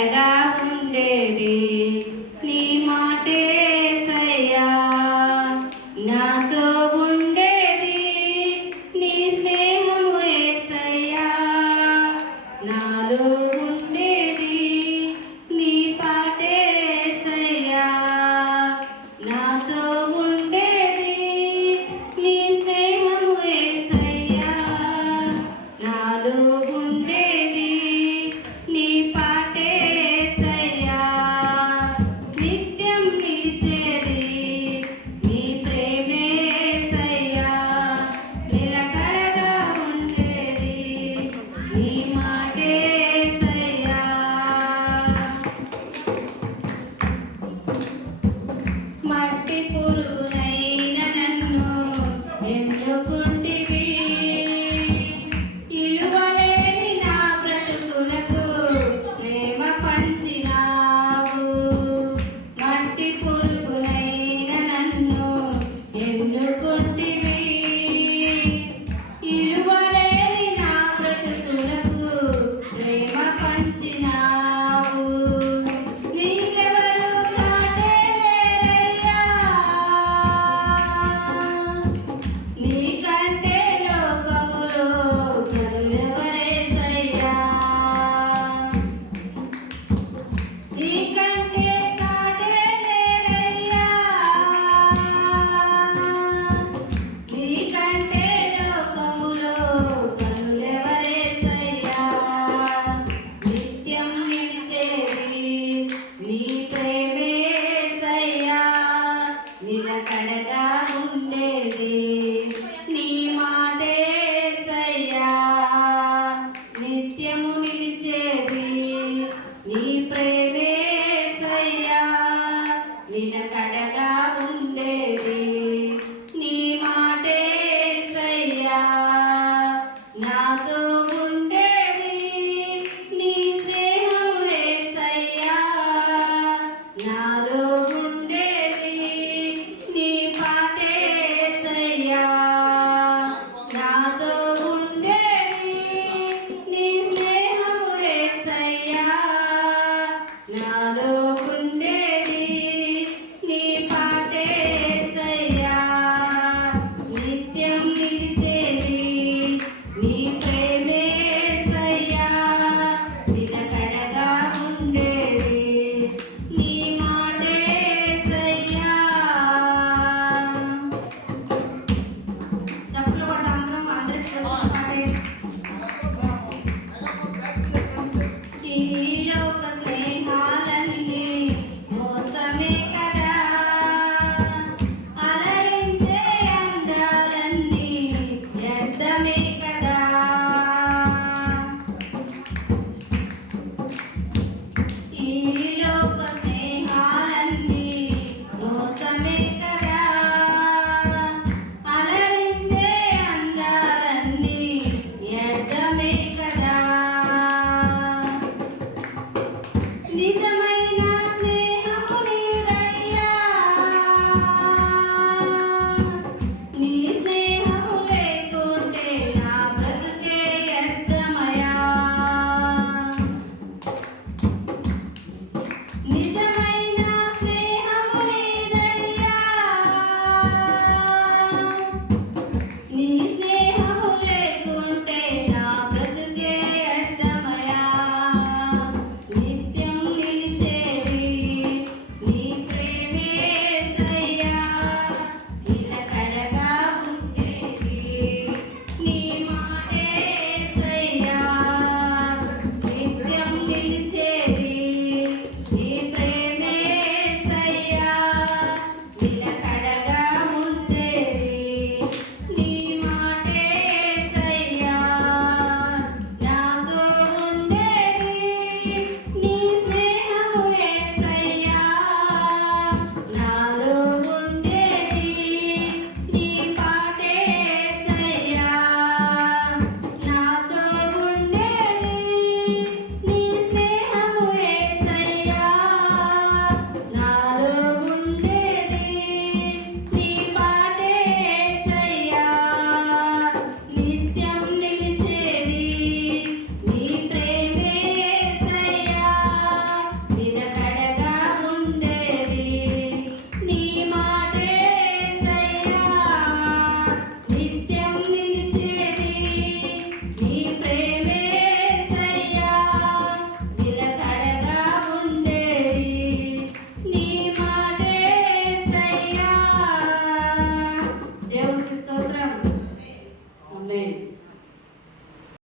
ఎలా ఉండేది నీ మాటేసయ్యా, నాతో ఉండేది నీ స్నేహము యేసయ్యా, నాలో ఉండేది నీ పాటేసయ్యా, నాతో ఉండేది నీ స్నేహము యేసయ్యా, నాలో ఉండేది నీ పాటేసయ్యా, నిత్యం నిలిచేది నీ ప్రేమేసయ్యా, నిలకడగా ఉండేది నీ మాటేసయ్యా. మట్టి పురుగునైన నన్ను ఎన్నుకుంటివి, ఇలువలేని నా బ్రతుకులకు ప్రేమ పంచినావు. మట్టి పురుగునైన నన్ను ఎన్నుకుంటివి, ఇలువలేని నా బ్రతుకులకు ప్రేమ పంచినావు. నీకెవరు సాటే లేరయ్యా, నీకంటే లోకములో కరులెవరేసయ్యా, నీకంటే సాటే లేరయ్యా, నీకంటే లోకములో కరులెవరేసయ్యా, నిత్యం నిలిచేది నీ ప్రేమేసయ్యా, నిలకడగా ఉండేది నీ మాటేసయ్యా, నిత్యము నిలిచేది నీ ప్రేమేసయ్యా, నిలకడగా ఉండేది నీ మాటేసయ్యా, నాతో ఉండేది నీ స్నేహము యేసయ్యా, నాలో ఉండేది నీ పాటేసయ్యా, నాతో ఉండేది నీ స్నేహము యేసయ్యా, నాలో ఉండేది నీ పాటేసయ్యా, నిత్యం నిలిచేది నీ ప్రేమేసయ్యా, నిలకడగా ఉండేది నీ మాటేసయ్యా. చప్పట్లు కొట్టు అందరం, అందరికీ వచ్చిన పాటే. ఈ లోక స్నేహాలన్నీ మోసమే కదా, అలరించే అందాలన్నీ వ్యర్థమే కదా, ఈ లోక స్నేహాలన్నీ మోసమే కదా, అలరించే అందాలన్నీ వ్యర్థమే కదా, నిజం